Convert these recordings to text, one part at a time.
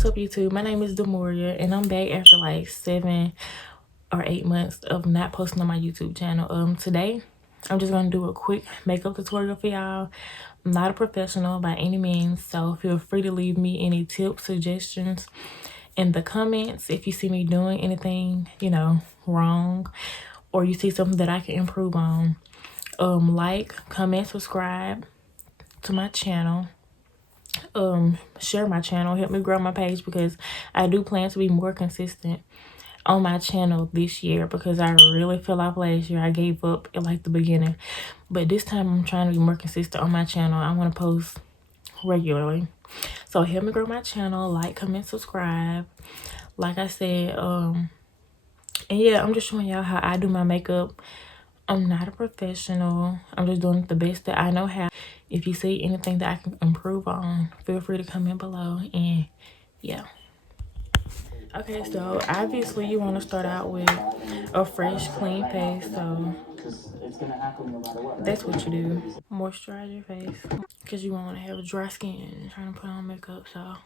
What's up, YouTube? My name is Demoria, and I'm back after like 7 or 8 months of not posting on my YouTube channel. Today I'm just gonna do a quick makeup tutorial for y'all. I'm not a professional by any means, so feel free to leave me any tips, suggestions in the comments if you see me doing anything, wrong, or you see something that I can improve on. Like, comment, subscribe to my channel. Share my channel, help me grow my page, because I do plan to be more consistent on my channel this year, because I really fell off last year. I gave up at like the beginning, but this time I'm trying to be more consistent on my channel. I want to post regularly, so help me grow my channel. Like, comment, subscribe, like I said. And yeah, I'm just showing y'all how I do my makeup. I'm not a professional. I'm just doing the best that I know how. If you see anything that I can improve on, feel free to comment below. And yeah. Okay, so obviously you want to start out with a fresh, clean face. So that's what you do. Moisturize your face, because you want to have dry skin trying to put on makeup. So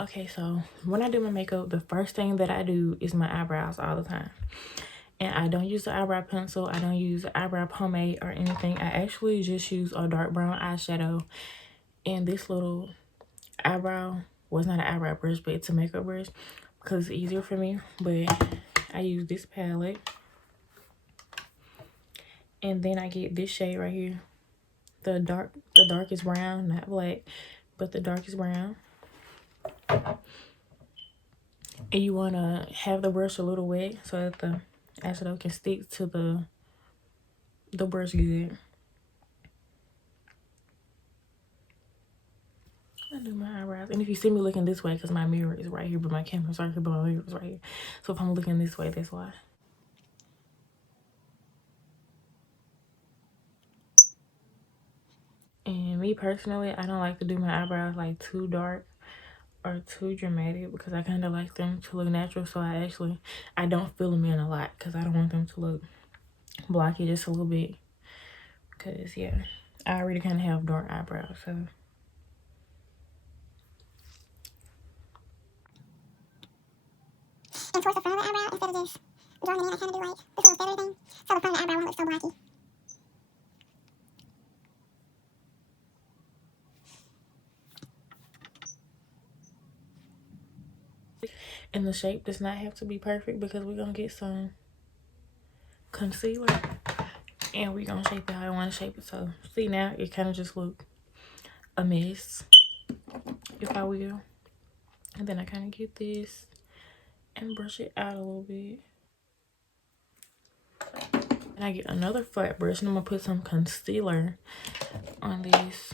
okay, so when I do my makeup, the first thing that I do is my eyebrows all the time. And I don't use the eyebrow pencil. I don't use eyebrow pomade or anything. I actually just use a dark brown eyeshadow and this little eyebrow, well, it's not an eyebrow brush, but it's a makeup brush because it's easier for me. But I use this palette, and then I get this shade right here, the darkest brown, not black, but the darkest brown. And you want to have the brush a little wet so that the eyeshadow can stick to the brush good. I do my eyebrows, and if you see me looking this way, because my mirror is right here, but my camera's right here, but my mirror is right here. So if I'm looking this way, that's why. And me personally, I don't like to do my eyebrows like too dark or too dramatic, because I kind of like them to look natural. So I don't fill them in a lot, because I don't want them to look blocky just a little bit, because yeah, I already kind of have dark eyebrows. So and towards the front of the eyebrow, instead of just drawing it in, I kind of do like this little feather thing, so the front of the eyebrow won't look so blocky. and the shape does not have to be perfect, because we're gonna get some concealer and we're gonna shape it how I want to shape it. So see, now it kind of just look a mess, if I will. And then I kind of get this and brush it out a little bit. And I get another flat brush, and I'm gonna put some concealer on this.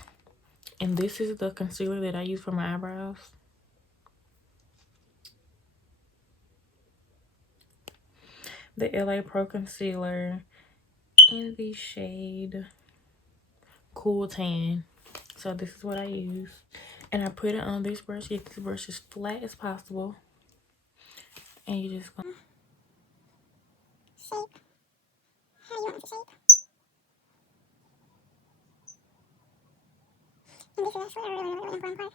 And this is the concealer that I use for my eyebrows. The LA Pro concealer in the shade Cool Tan. So this is what I use. And I put it on this brush. Get this brush as flat as possible. And you just go. Shape. How do you want it to shape? And this is actually a really important part.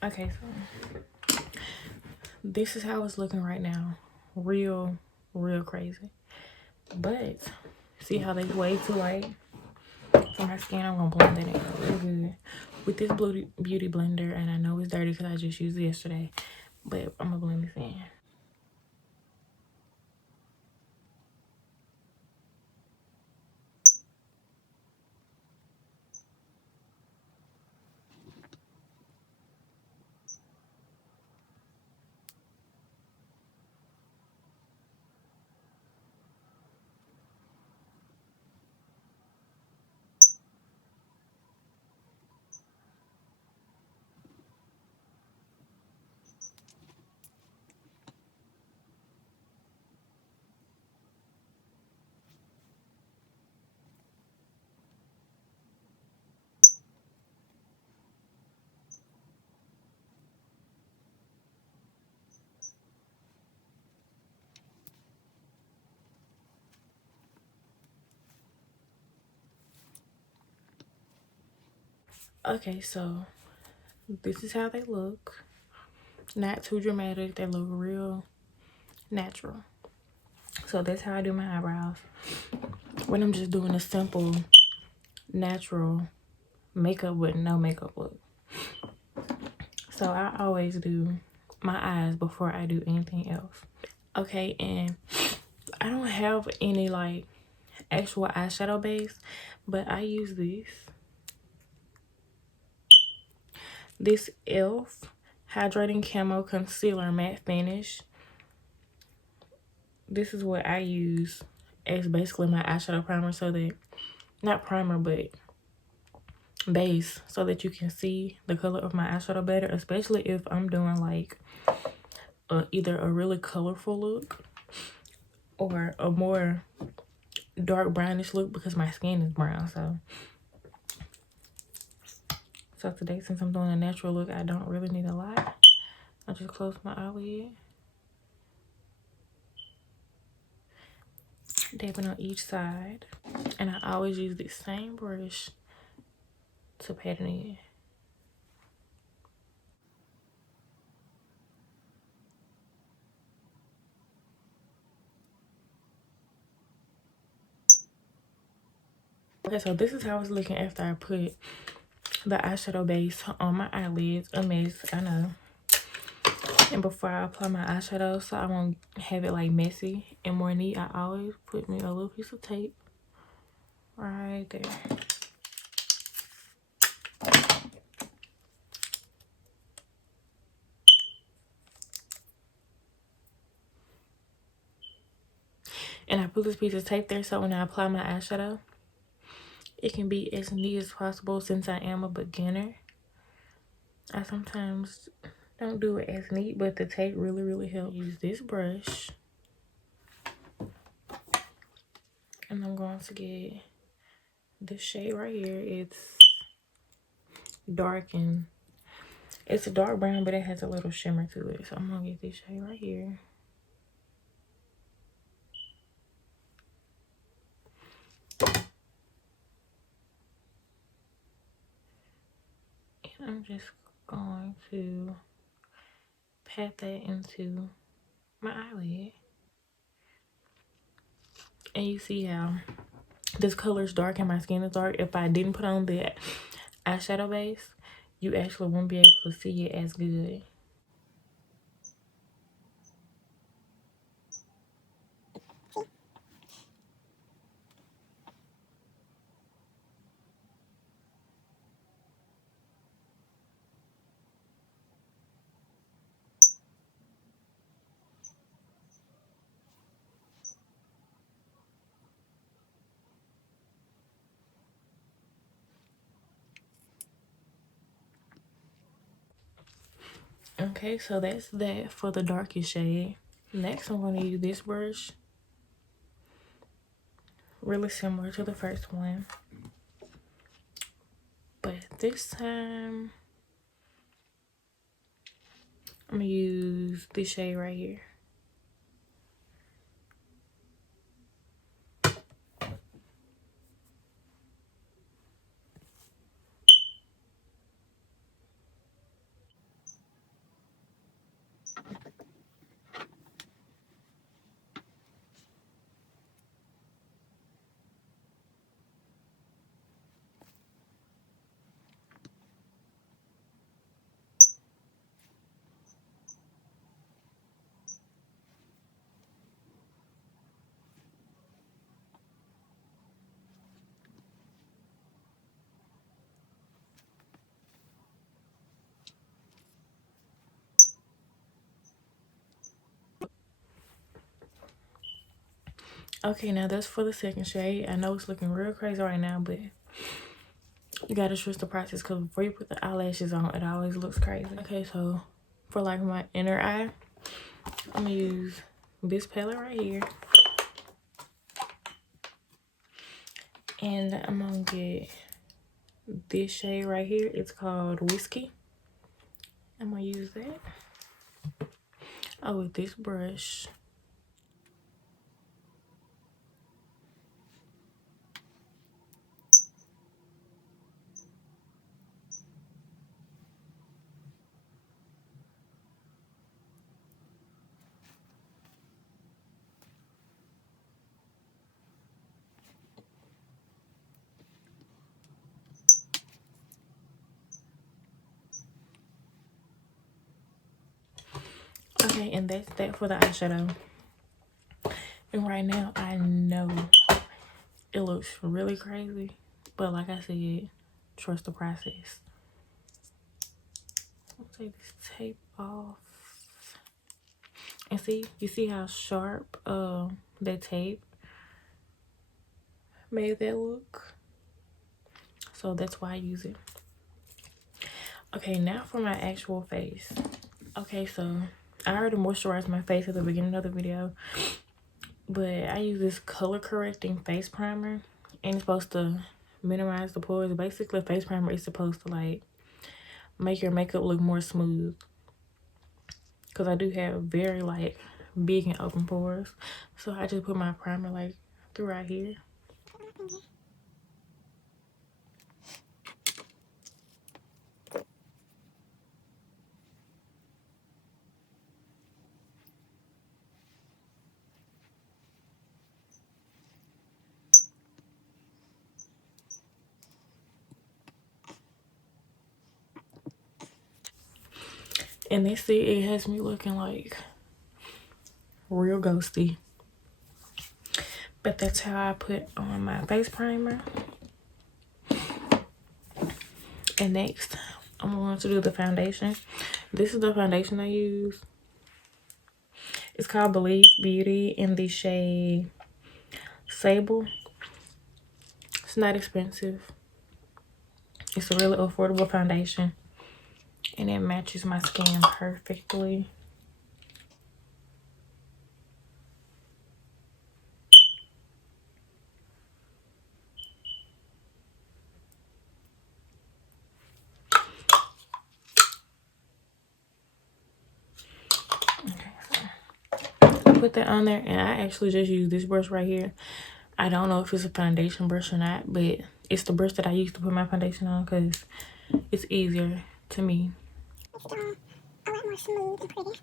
Okay, so this is how it's looking right now. Real crazy. But see how they way too light for my skin? I'm gonna blend that in real good with this beauty blender. And I know it's dirty because I just used it yesterday, but I'm gonna blend this in. Okay, so this is how they look. Not too dramatic. They look real natural. So that's how I do my eyebrows when I'm just doing a simple natural makeup with no makeup look. So I always do my eyes before I do anything else. Okay, and I don't have any like actual eyeshadow base, but I use this e.l.f. Hydrating Camo Concealer Matte Finish. This is what I use as basically my eyeshadow primer, so that, not primer, but base, so that you can see the color of my eyeshadow better, especially if I'm doing like either a really colorful look or a more dark brownish look, because my skin is brown. So today, since I'm doing a natural look, I don't really need a lot. I just close my eyelid, dabbing on each side, and I always use the same brush to pat it in. Okay, so this is how it's looking after I put the eyeshadow base on my eyelids. A mess, I know. And before I apply my eyeshadow, so I won't have it like messy and more neat, I always put me a little piece of tape right there. And I put this piece of tape there so when I apply my eyeshadow, it can be as neat as possible. Since I am a beginner, I sometimes don't do it as neat, but the tape really helps. Use this brush, and I'm going to get this shade right here. It's dark, and it's a dark brown, but it has a little shimmer to it. So I'm gonna get this shade right here. And I'm just going to pat that into my eyelid. And you see how this color is dark and my skin is dark. If I didn't put on the eyeshadow base, you actually won't be able to see it as good. Okay, so that's that for the darkest shade. Next, I'm going to use this brush. Really similar to the first one. But this time, I'm going to use this shade right here. Okay, now that's for the second shade. I know it's looking real crazy right now, but you gotta trust the process because before you put the eyelashes on, it always looks crazy. Okay, so for like my inner eye, I'm gonna use this palette right here. And I'm gonna get this shade right here. It's called Whiskey. I'm gonna use that. Oh, with this brush. Okay, and that's that for the eyeshadow. And right now, I know it looks really crazy, but like I said, trust the process. I'll take this tape off. And see, you see how sharp that tape made that look? So that's why I use it. Okay, now for my actual face. Okay, so I already moisturized my face at the beginning of the video, but I use this color correcting face primer, and it's supposed to minimize the pores. Basically, face primer is supposed to like make your makeup look more smooth, because I do have very like big and open pores. So I just put my primer like through right here. And they see it has me looking like real ghosty. But that's how I put on my face primer. And next, I'm going to do the foundation. This is the foundation I use. It's called Believe Beauty in the shade Sable. It's not expensive. It's a really affordable foundation. And it matches my skin perfectly. Okay, so I put that on there, and I actually just use this brush right here. I don't know if it's a foundation brush or not, but it's the brush that I use to put my foundation on because it's easier to me. It's a lot more smooth and pretty.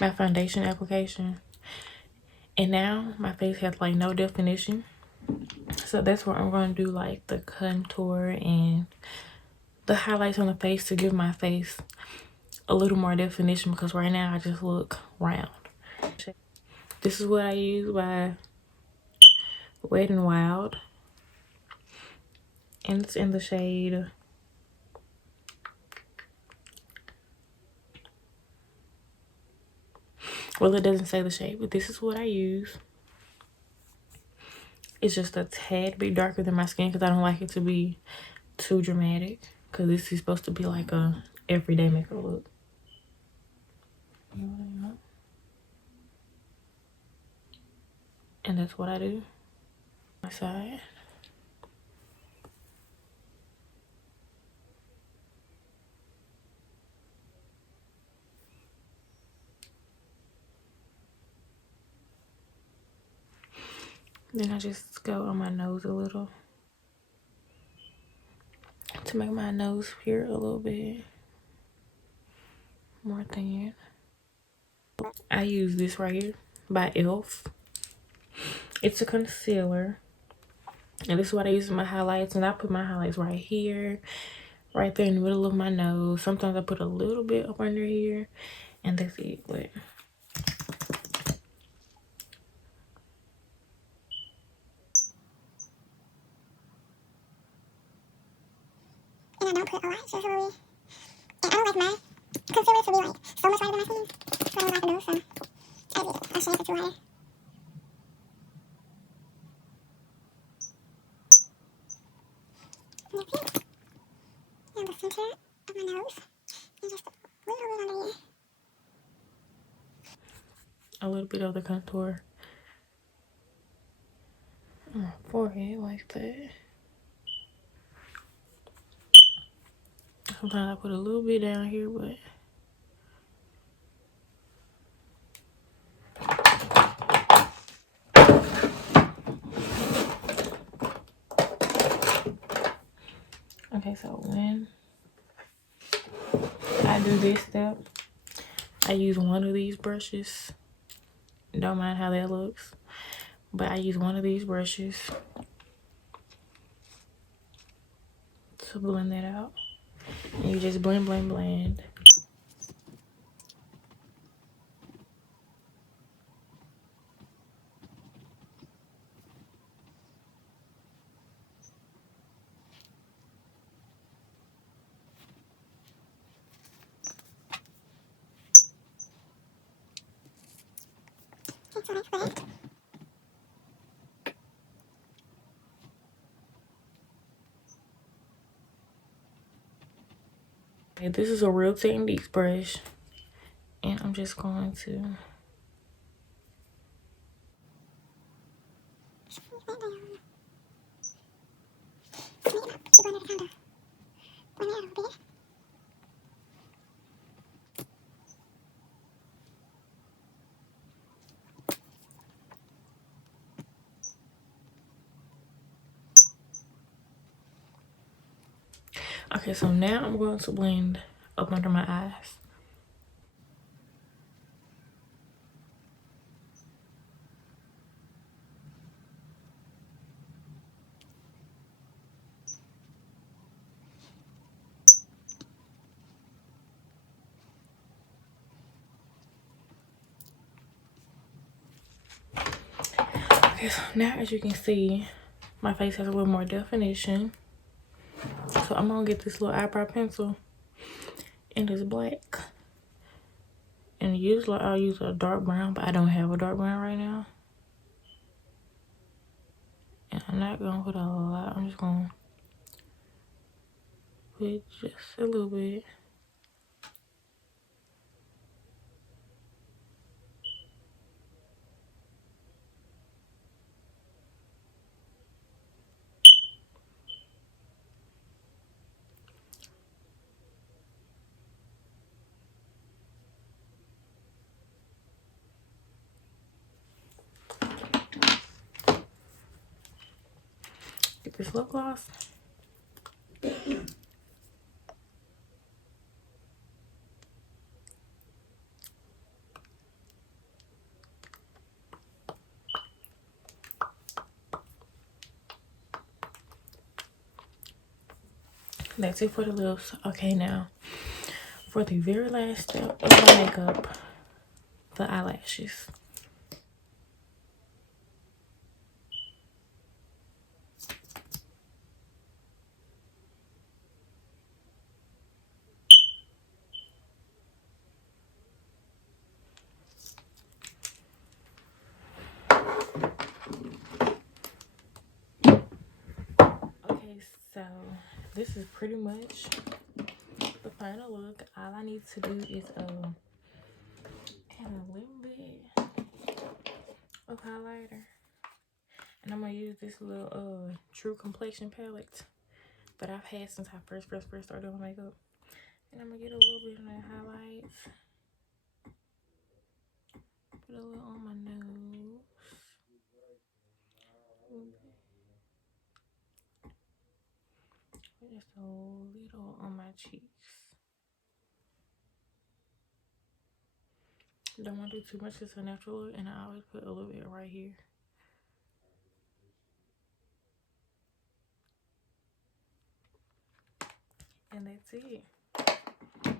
My foundation application, and now my face has like no definition, so that's where I'm going to do like the contour and the highlights on the face to give my face a little more definition, because right now I just look round. This is what I use by Wet n Wild, and it's in the shade, well, it doesn't say the shade, but this is what I use. It's just a tad bit darker than my skin because I don't like it to be too dramatic, because this is supposed to be like a everyday makeup look. And that's what I do. My side. Then I just go on my nose a little to make my nose appear a little bit more thin. I use this right here by e.l.f. It's a concealer. And this is what I use in my highlights. And I put my highlights right here, right there in the middle of my nose. Sometimes I put a little bit up under here. And that's it. But And I don't put a lot, so it's a little. And I don't like my concealer to be like so much lighter than my skin. So I don't like to do, so I shave it too lighter. And that's it. And the center of my nose. And just a little bit under here. a little bit of the contour on my forehead like that. Sometimes I put a little bit down here, but okay, so when I do this step, I use one of these brushes. Don't mind how that looks, but I use one of these brushes to blend that out. And you just blend, blend, blend. Okay, so that's that. Okay, this is a Real Techniques brush, and I'm just going to Squeeze that down. Make it up. Keep on it kind of. Blend it out a little bit. okay, so now I'm going to blend up under my eyes. Okay, so now as you can see, my face has a little more definition. So I'm gonna get this little eyebrow pencil and it's black. And usually I'll use a dark brown, but I don't have a dark brown right now. And I'm not gonna put a lot, I'm just gonna put just a little bit. Get this lip gloss. That's it for the lips. Okay, now for the very last step of my makeup, the eyelashes. Okay, so this is pretty much the final look. All I need to do is add a little bit of highlighter. And I'm gonna use this little True Complexion palette that I've had since I first started doing makeup. And I'm gonna get a little bit of that highlights. Put a little on my nose. just a little on my cheeks. Don't want to do too much. It's a natural look, and I always put a little bit right here. And that's it.